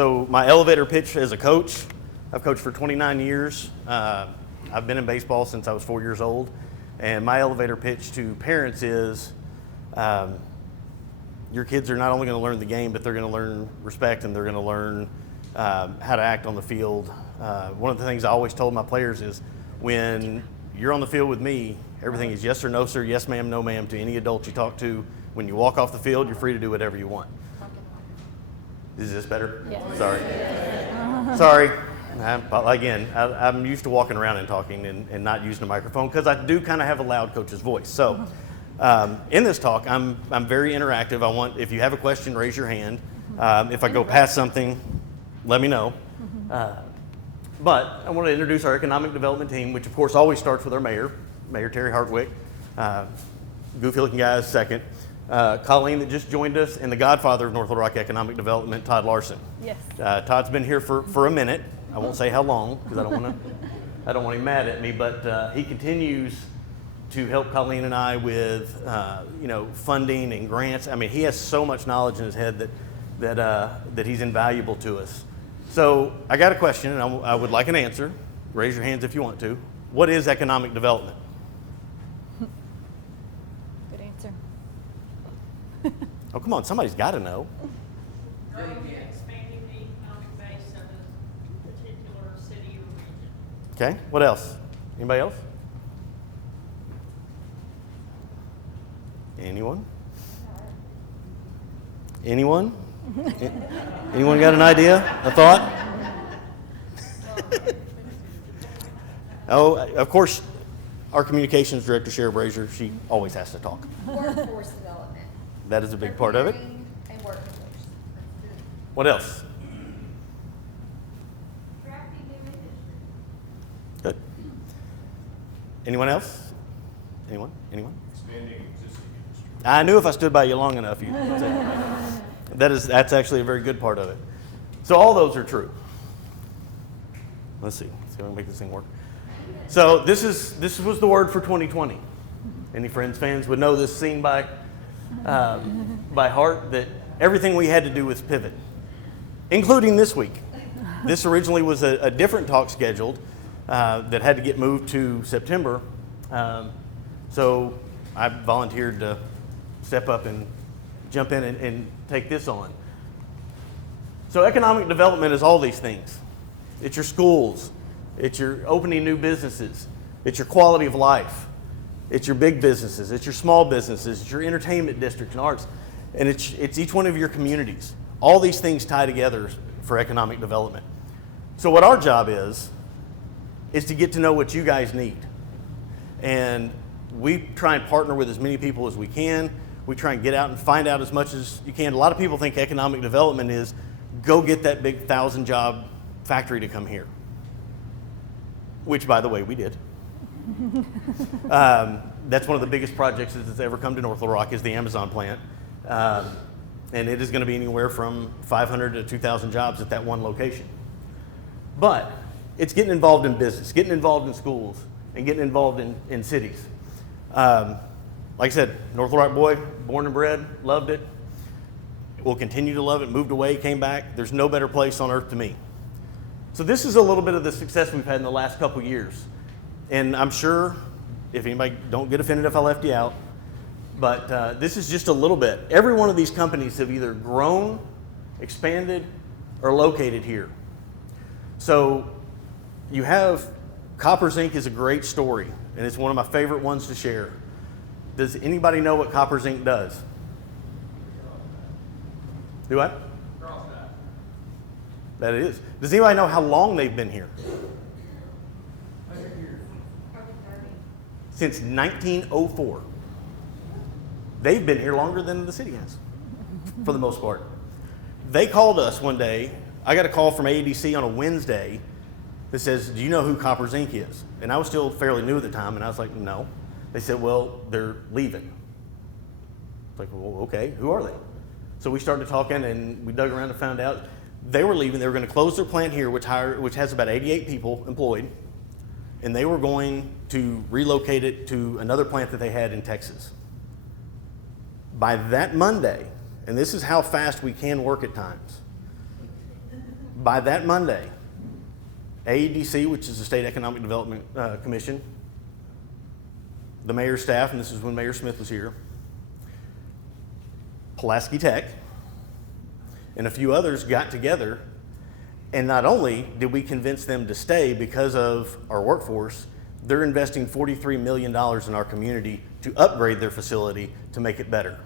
So my elevator pitch as a coach, I've coached for 29 years. I've been in baseball since I was 4 years old. And my elevator pitch to parents is, your kids are not only going to learn the game, but they're going to learn respect and they're going to learn how to act on the field. One of the things I always told my players is, when you're on the field with me, everything is yes or no, sir, yes, ma'am, no, ma'am, to any adult you talk to. When you walk off the field, you're free to do whatever you want. Is this better? Yes. Sorry. Again, I'm used to walking around and talking and not using a microphone because I do kind of have a loud coach's voice. So in this talk, I'm very interactive. I want, if you have a question, raise your hand. If I go past something, let me know. But I want to introduce our economic development team, which of course always starts with our mayor, Mayor Terry Hartwick. Goofy looking guy is second. Colleen that just joined us, and the godfather of North Little Rock economic development, Todd Larson. Yes. Todd's been here for a minute. I won't say how long because I don't want him mad at me, but he continues to help Colleen and I with funding and grants. I mean, he has so much knowledge in his head that he's invaluable to us. So I got a question, and I would like an answer. Raise your hands if you want to. What is economic development? Good answer. Oh, come on, somebody's got to know. Expanding the economic base of a particular city or region. Okay, what else? Anybody else? Anyone? Anyone? Anyone got an idea? A thought? Oh, of course, our communications director, Sheriff Brazier, she always has to talk. Workforce development. That is a big part of it. And workforce. What else? Attracting new industry. Good. Anyone else? Anyone? Expanding existing industry. I knew if I stood by you long enough, you'd say that's actually a very good part of it. So all those are true. Let's see. Let's see if I can make this thing work. So this was the word for 2020. Any Friends fans would know this scene by heart, that everything we had to do was pivot, including this week. This originally was a different talk scheduled that had to get moved to September. So I volunteered to step up and jump in and take this on. So economic development is all these things. It's your schools. It's your opening new businesses. It's your quality of life. It's your big businesses. It's your small businesses. It's your entertainment district and arts. And it's each one of your communities. All these things tie together for economic development. So what our job is to get to know what you guys need. And we try and partner with as many people as we can. We try and get out and find out as much as you can. A lot of people think economic development is go get that big 1,000-job factory to come here, which, by the way, we did. That's one of the biggest projects that's ever come to North Little Rock is the Amazon plant. And it is going to be anywhere from 500 to 2,000 jobs at that one location. But it's getting involved in business, getting involved in schools, and getting involved in cities. Like I said, North Little Rock boy, born and bred, loved it. Will continue to love it, moved away, came back. There's no better place on earth to me. So this is a little bit of the success we've had in the last couple years. And I'm sure, if anybody, don't get offended if I left you out, but this is just a little bit. Every one of these companies have either grown, expanded, or located here. So you have Copper Zinc is a great story, and it's one of my favorite ones to share. Does anybody know what Copper Zinc does? Do what? That it is. Does anybody know how long they've been here? Since 1904. They've been here longer than the city has, for the most part. They called us one day. I got a call from AEDC on a Wednesday that says, do you know who Copper Zinc is? And I was still fairly new at the time, and I was like, no. They said, well, they're leaving. It's like, well, okay, who are they? So we started talking, and we dug around and found out they were leaving. They were going to close their plant here, which has about 88 people employed, and they were going to relocate it to another plant that they had in Texas. By that Monday, and this is how fast we can work at times, By that Monday, AEDC, which is the State Economic Development Commission, the mayor's staff, and this is when Mayor Smith was here, Pulaski Tech, and a few others got together, and not only did we convince them to stay because of our workforce, they're investing $43 million in our community to upgrade their facility to make it better.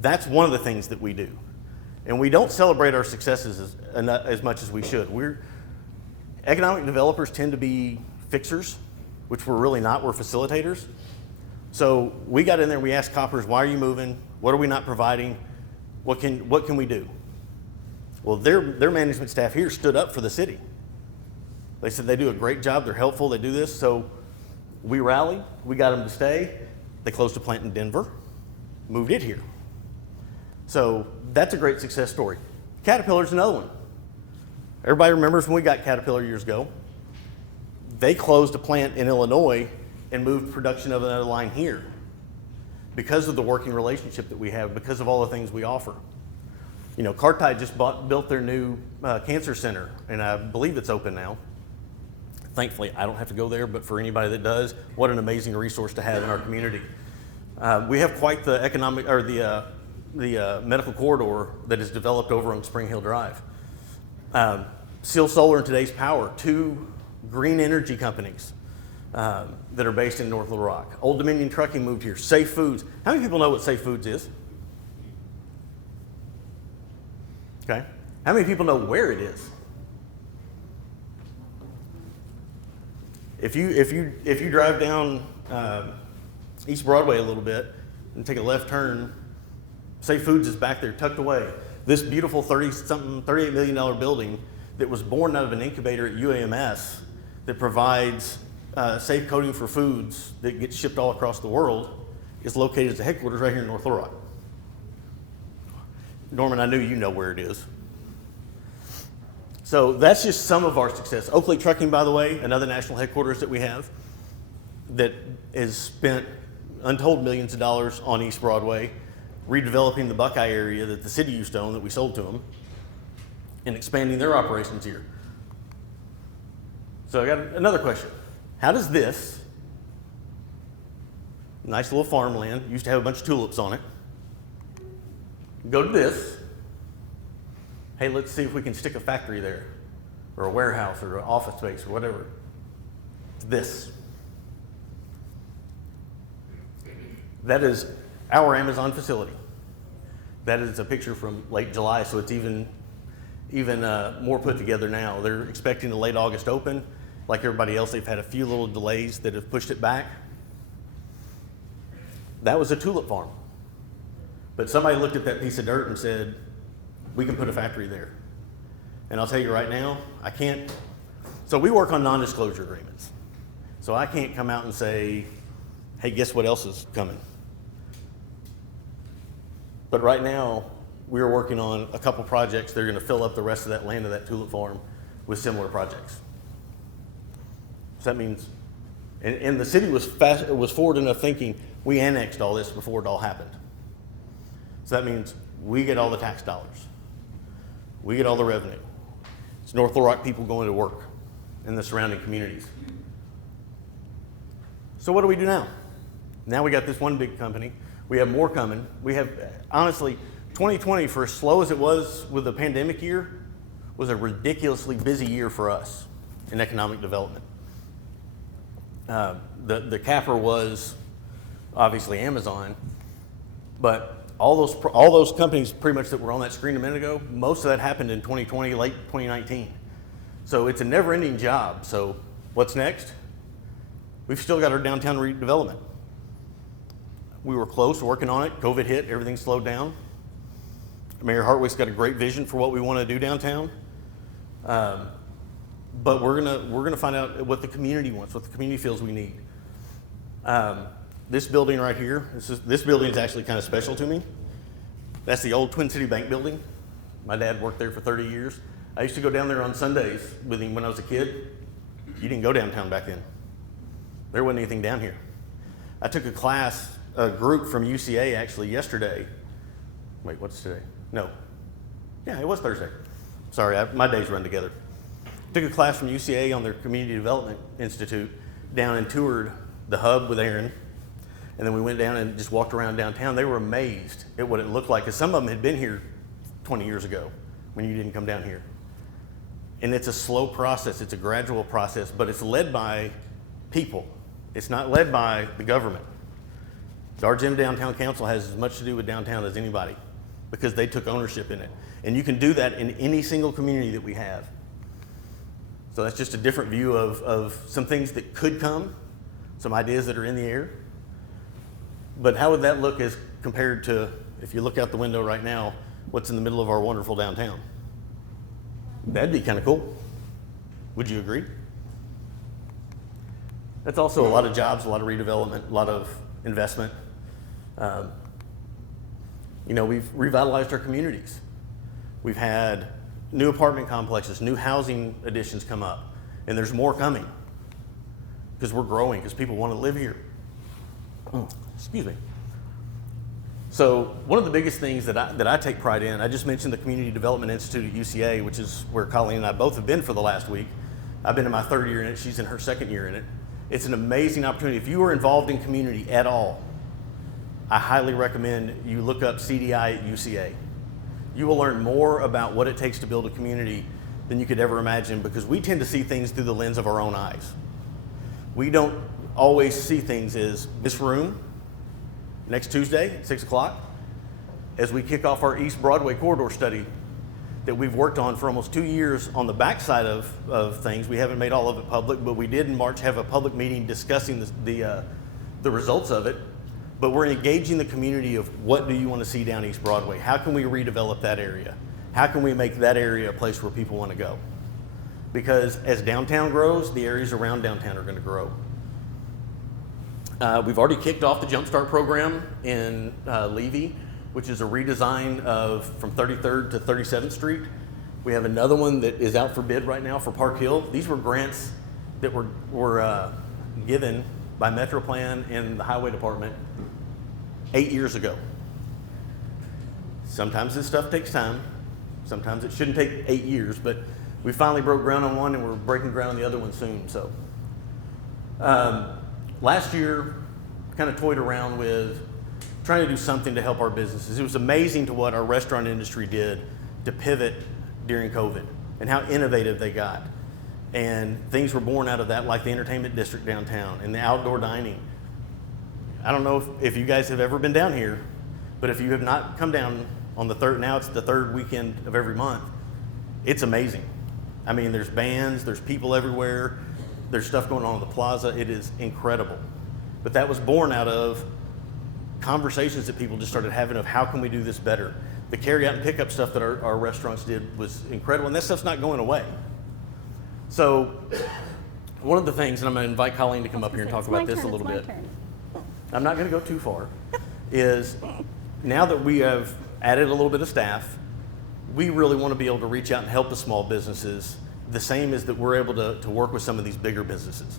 That's one of the things that we do. And we don't celebrate our successes as much as we should. Economic developers tend to be fixers, which we're really not, we're facilitators. So we got in there and we asked coppers, why are you moving? What are we not providing? What can we do? Well, their management staff here stood up for the city. They said they do a great job, they're helpful, they do this. So we rallied, we got them to stay. They closed a plant in Denver, moved it here. So that's a great success story. Caterpillar's another one. Everybody remembers when we got Caterpillar years ago. They closed a plant in Illinois and moved production of another line here because of the working relationship that we have, because of all the things we offer. You know, Carr-City just built their new cancer center, and I believe it's open now. Thankfully, I don't have to go there, but for anybody that does, what an amazing resource to have in our community. We have quite the economic, or the medical corridor that is developed over on Spring Hill Drive. Seal Solar and Today's Power, two green energy companies that are based in North Little Rock. Old Dominion Trucking moved here. Safe Foods. How many people know what Safe Foods is? Okay. How many people know where it is? If you drive down East Broadway a little bit and take a left turn, Safe Foods is back there tucked away. This beautiful $38 million building that was born out of an incubator at UAMS that provides safe coating for foods that get shipped all across the world is located as the headquarters right here in North Little Rock. Norman, I knew you know where it is. So that's just some of our success. Oakley Trucking, by the way, another national headquarters that we have that has spent untold millions of dollars on East Broadway, redeveloping the Buckeye area that the city used to own that we sold to them, and expanding their operations here. So I got another question. How does this nice little farmland, used to have a bunch of tulips on it, go to this? Hey, let's see if we can stick a factory there, or a warehouse, or an office space, or whatever. This. That is our Amazon facility. That is a picture from late July, so it's even more put together now. They're expecting a late August open. Like everybody else, they've had a few little delays that have pushed it back. That was a tulip farm. But somebody looked at that piece of dirt and said, we can put a factory there. And I'll tell you right now, I can't. So we work on non-disclosure agreements. So I can't come out and say, hey, guess what else is coming? But right now, we're working on a couple projects. They're going to fill up the rest of that land of that tulip farm with similar projects. So that means, and the city was forward enough thinking, we annexed all this before it all happened. So that means we get all the tax dollars. We get all the revenue. It's North Little Rock people going to work in the surrounding communities. So what do we do now? Now we got this one big company. We have more coming. We have, honestly, 2020, for as slow as it was with the pandemic year, was a ridiculously busy year for us in economic development. The capper was obviously Amazon, but all those companies pretty much that were on that screen a minute ago, most of that happened in 2020, late 2019. So it's a never-ending job. So what's next? We've still got our downtown redevelopment. We were close, working on it. COVID hit, everything slowed down. Mayor Hartwick's got a great vision for what we want to do downtown. But we're gonna find out what the community wants, what the community feels we need. This building right here, this building is actually kind of special to me. That's the old Twin City Bank building. My dad worked there for 30 years. I used to go down there on Sundays with him when I was a kid. You didn't go downtown back then. There wasn't anything down here. I took a group from UCA actually yesterday. Wait, what's today? No. Yeah, it was Thursday. my days run together. Took a class from UCA on their Community Development Institute down and toured the hub with Aaron. And then we went down and just walked around downtown. They were amazed at what it looked like, because some of them had been here 20 years ago when you didn't come down here. And it's a slow process, it's a gradual process, but it's led by people. It's not led by the government. Our Gym Downtown Council has as much to do with downtown as anybody, because they took ownership in it. And you can do that in any single community that we have. So that's just a different view of some things that could come, some ideas that are in the air. But how would that look as compared to, if you look out the window right now, what's in the middle of our wonderful downtown? That'd be kind of cool. Would you agree? That's also a lot of jobs, a lot of redevelopment, a lot of investment. We've revitalized our communities. We've had new apartment complexes, new housing additions come up, and there's more coming because we're growing, because people want to live here. Excuse me. So one of the biggest things that I take pride in, I just mentioned the Community Development Institute at UCA, which is where Colleen and I both have been for the last week. I've been in my 3rd year in it, she's in her 2nd year in it. It's an amazing opportunity. If you are involved in community at all, I highly recommend you look up CDI at UCA. You will learn more about what it takes to build a community than you could ever imagine, because we tend to see things through the lens of our own eyes. We don't always see things as this room next Tuesday at 6 o'clock, as we kick off our East Broadway corridor study that we've worked on for almost 2 years on the backside of things. We haven't made all of it public, but we did in March have a public meeting discussing the results of it. But we're engaging the community of what do you want to see down East Broadway? How can we redevelop that area? How can we make that area a place where people want to go? Because as downtown grows, the areas around downtown are going to grow. We've already kicked off the Jumpstart program in Levy, which is a redesign from 33rd to 37th Street. We have another one that is out for bid right now for Park Hill. These were grants that were given by Metroplan and the Highway Department 8 years ago. Sometimes this stuff takes time. Sometimes it shouldn't take 8 years, but we finally broke ground on one and we're breaking ground on the other one soon. So last year, kind of toyed around with trying to do something to help our businesses. It was amazing to what our restaurant industry did to pivot during COVID and how innovative they got. And things were born out of that, like the entertainment district downtown and the outdoor dining. I don't know if you guys have ever been down here, but if you have not come down on the 3rd, now it's the 3rd weekend of every month, it's amazing. I mean, there's bands, there's people everywhere, there's stuff going on in the plaza. It is incredible. But that was born out of conversations that people just started having of how can we do this better. The carry out and pickup stuff that our restaurants did was incredible, and that stuff's not going away. So one of the things, and I'm going to invite Colleen to come up here and talk about this a little bit. I'm not going to go too far, is now that we have added a little bit of staff, we really want to be able to reach out and help the small businesses the same as that we're able to work with some of these bigger businesses.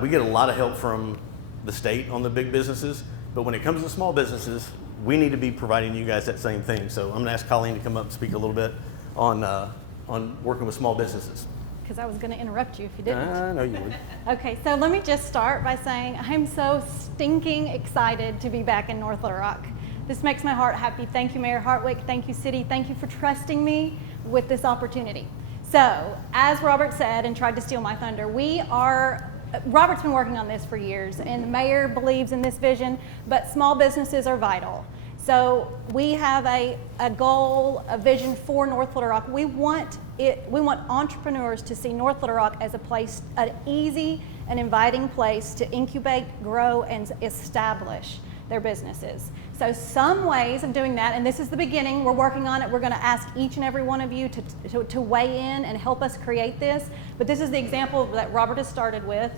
We get a lot of help from the state on the big businesses, but when it comes to small businesses, we need to be providing you guys that same thing. So I'm going to ask Colleen to come up and speak a little bit on working with small businesses. Because I was going to interrupt you if you didn't. I know you would. Okay, so let me just start by saying I'm so stinking excited to be back in North Little Rock. This makes my heart happy. Thank you, Mayor Hartwick. Thank you, City. Thank you for trusting me with this opportunity. So, as Robert said and tried to steal my thunder, Robert's been working on this for years, and the mayor believes in this vision, but small businesses are vital. So we have a goal, a vision for North Little Rock. We want entrepreneurs to see North Little Rock as a place, an easy and inviting place to incubate, grow, and establish their businesses. So some ways of doing that, and this is the beginning, we're working on it. We're going to ask each and every one of you to weigh in and help us create this. But this is the example that Robert has started with,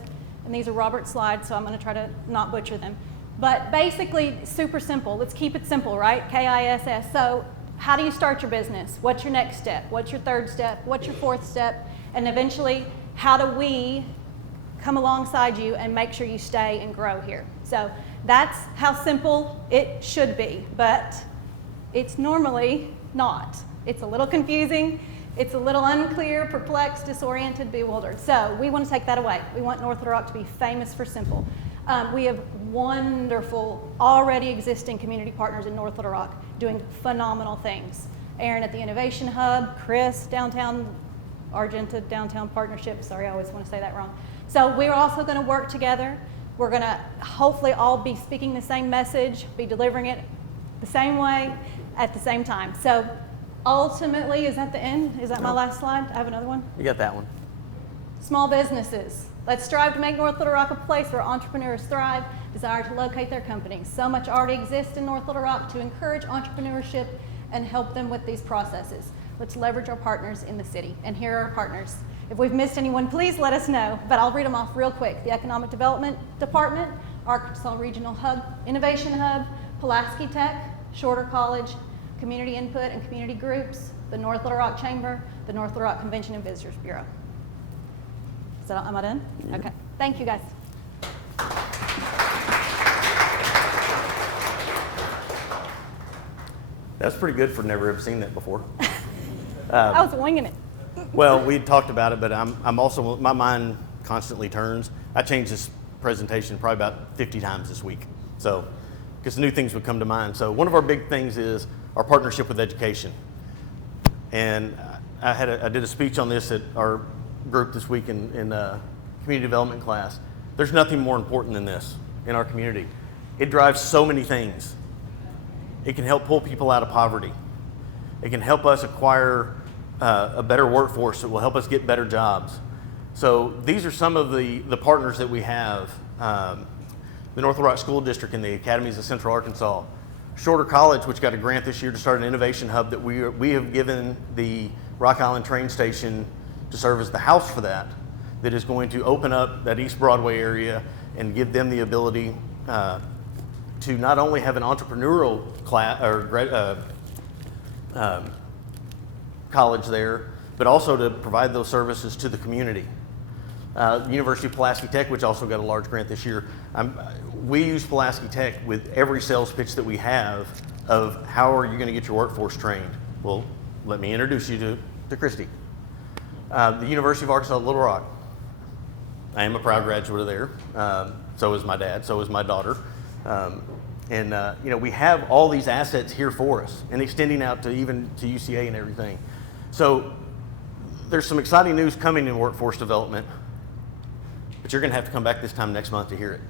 and these are Robert's slides, so I'm going to try to not butcher them. But basically, super simple. Let's keep it simple, right? KISS. So how do you start your business? What's your next step? What's your 3rd step? What's your 4th step? And eventually, how do we come alongside you and make sure you stay and grow here? So that's how simple it should be, but it's normally not. It's a little confusing. It's a little unclear, perplexed, disoriented, bewildered. So we want to take that away. We want North Little Rock to be famous for simple. We have wonderful, already existing community partners in North Little Rock doing phenomenal things. Aaron at the Innovation Hub, Chris, downtown, Argenta Downtown Partnership. Sorry, I always want to say that wrong. So we're also going to work together. We're going to hopefully all be speaking the same message, be delivering it the same way at the same time. So ultimately, is that the end? Is that my last slide? I have another one. You got that one. Small businesses. Let's strive to make North Little Rock a place where entrepreneurs thrive, desire to locate their companies. So much already exists in North Little Rock to encourage entrepreneurship and help them with these processes. Let's leverage our partners in the city. And here are our partners. If we've missed anyone, please let us know, but I'll read them off real quick. The Economic Development Department, Arkansas Regional Hub, Innovation Hub, Pulaski Tech, Shorter College, Community Input and Community Groups, the North Little Rock Chamber, the North Little Rock Convention and Visitors Bureau. So am I done? Yeah. Okay. Thank you, guys. That's pretty good for never have seen that before. I was winging it. Well, we talked about it, but I'm also, my mind constantly turns. I changed this presentation probably about 50 times this week. So, because new things would come to mind. So one of our big things is our partnership with education. And I did a speech on this at our group this week in community development class. There's nothing more important than this in our community. It drives so many things. It can help pull people out of poverty. It can help us acquire a better workforce that will help us get better jobs. So these are some of the partners that we have. The North Little Rock School District and the Academies of Central Arkansas. Shorter College, which got a grant this year to start an innovation hub that we have given the Rock Island train station to serve as the house for that is going to open up that East Broadway area and give them the ability to not only have an entrepreneurial class or college there, but also to provide those services to the community. University of Pulaski Tech, which also got a large grant this year. We use Pulaski Tech with every sales pitch that we have of how are you going to get your workforce trained? Well, let me introduce you to Christy. The University of Arkansas Little Rock. I am a proud graduate of there. So is my dad, so is my daughter. We have all these assets here for us and extending out to even to UCA and everything. So there's some exciting news coming in workforce development, but you're gonna have to come back this time next month to hear it.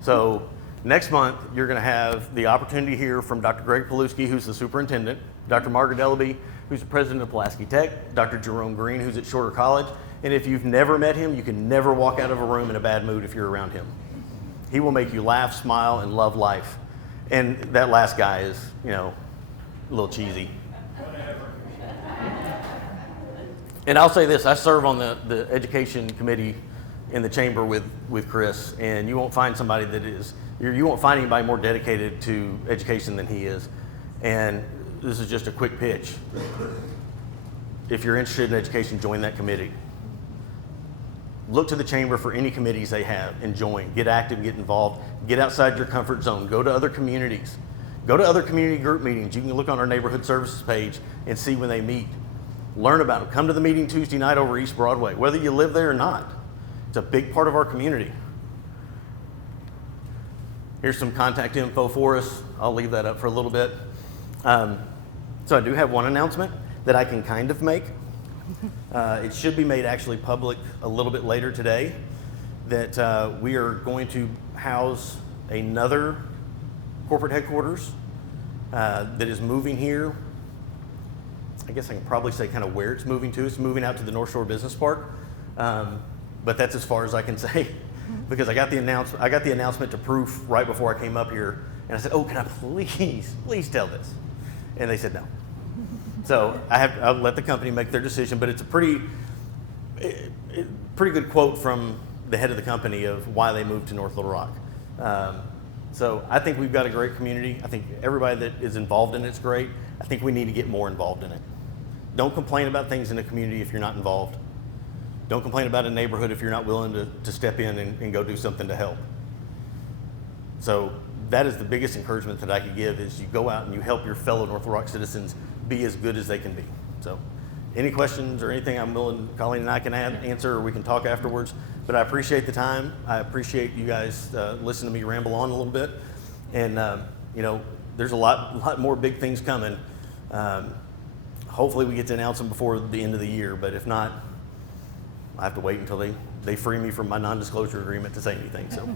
So next month, you're gonna have the opportunity to hear from Dr. Greg Paluski, who's the superintendent, Dr. Margaret Ellaby, who's the president of Pulaski Tech, Dr. Jerome Green, who's at Shorter College. And if you've never met him, you can never walk out of a room in a bad mood if you're around him. He will make you laugh, smile, and love life. And that last guy is, a little cheesy. And I'll say this, I serve on the education committee in the chamber with Chris, and you won't find somebody you won't find anybody more dedicated to education than he is. And this is just a quick pitch. If you're interested in education, join that committee. Look to the chamber for any committees they have and join. Get active, get involved, get outside your comfort zone, go to other communities. Go to other community group meetings. You can look on our neighborhood services page and see when they meet. Learn about them. Come to the meeting Tuesday night over East Broadway, whether you live there or not. It's a big part of our community. Here's some contact info for us. I'll leave that up for a little bit. So I do have one announcement that I can kind of make. It should be made actually public a little bit later today, that we are going to house another corporate headquarters that is moving here. I guess I can probably say kind of where it's moving to. It's moving out to the North Shore Business Park, but that's as far as I can say because I got the announcement to proof right before I came up here, and I said, "Oh, can I please tell this?" And they said no. So I'll let the company make their decision, but it's a pretty good quote from the head of the company of why they moved to North Little Rock. So I think we've got a great community. I think everybody that is involved in it's great. I think we need to get more involved in it. Don't complain about things in the community if you're not involved. Don't complain about a neighborhood if you're not willing to step in and go do something to help. So that is the biggest encouragement that I could give is you go out and you help your fellow North Little Rock citizens be as good as they can be. So any questions or anything, I'm willing, Colleen and I can answer, or we can talk afterwards. But I appreciate the time. I appreciate you guys listening to me ramble on a little bit. And, you know, there's a lot more big things coming. Hopefully we get to announce them before the end of the year, but if not, I have to wait until they free me from my non-disclosure agreement to say anything. So